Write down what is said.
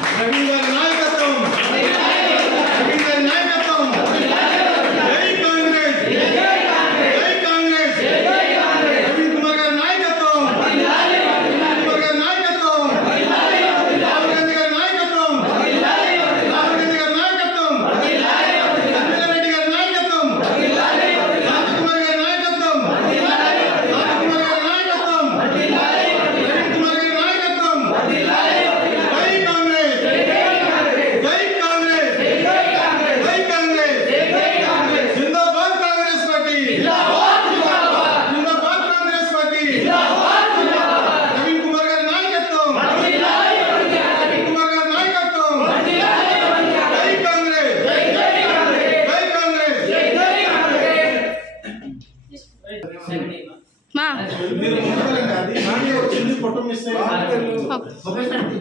ప్రవీణ్ గారి నాయకత్వం ప్రవీణ్ గారి నాయకత్వం జై కాంగ్రెస్ జై కాంగ్రెస్ ప్రవీణ్ కుమార్ గారి నాయకత్వం ప్రవీణ్ కుమార్ గారి నాయకత్వం రాహుల్ గాంధీ గారి నాయకత్వం రాహుల్ గాంధీ గారి నాయకత్వం రెడ్డి గారి నాయకత్వం శాంతకుమార్ గారి నాయకత్వం శాంతకుమార్ గారి నాయకత్వం ప్రవీణ్ కుమార్ గారి నాయకత్వం జై కాంగ్రెస్ జై కాంగ్రెస్ జై కాంగ్రెస్ జిందాబాద్ కాంగ్రెస్ పార్టీ జిందాబాద్ కాంగ్రెస్ పార్టీ ప్రవీణ్ కుమార్ గారి నాయకత్వం ప్రవీణ్ కుమార్ గారి నాయకత్వం జై కాంగ్రెస్ జై కాంగ్రెస్ మా మీరు ముందుగా అది నాణ్య వచ్చింది ఫోటో మిస్ అయ్యింది